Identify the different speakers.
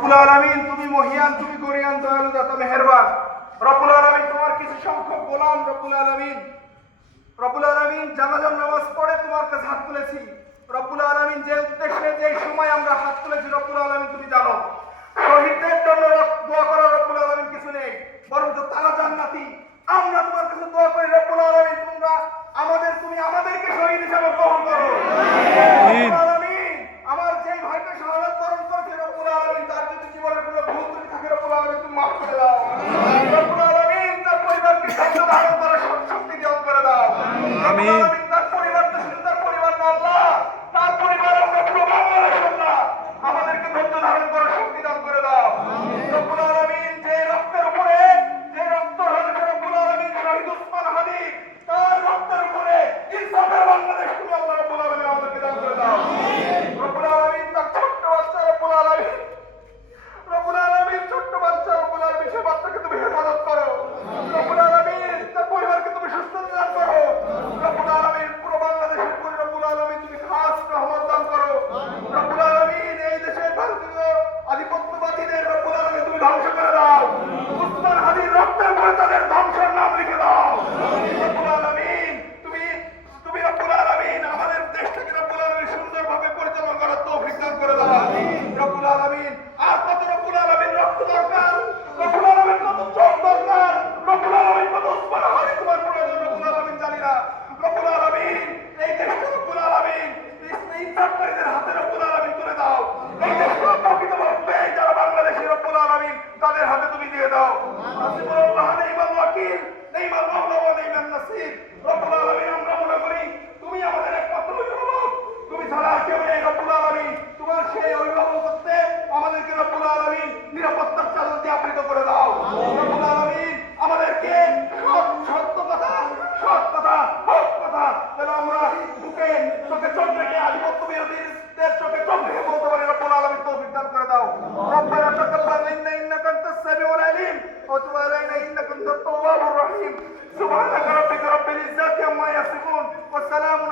Speaker 1: রব্বুল আলমিন, তুমি মহিয়ান, তুমি গরিয়ান দয়ালু দাতা, মেহেরবান। রব্বুল আলমিন, তোমার কিছু সংখ্যক গোলাম রব্বুল আলমিন। রব্বুল আলমিন, জানাজার নামাজ পড়ে তোমার কাছে হাত তুলেছি। রব্বুল আলমিন, যে উদ্দেশ্যে, যে সময় আমরা হাত তুলেছি, রব্বুল আলমিন, তুমি জানো, শহীদদের জন্য দোয়া করা রব্বুল আলমিন কিছু নেই, বরঞ্চ তারা জান্নাতি। আমরা তাদের হাতে তুমি দিয়ে দাও। নাসিবুল্লাহ নেইমাল ওয়াকিল التواب الرحيم. سبحانك ربك رب العزة عما يصفون. وسلام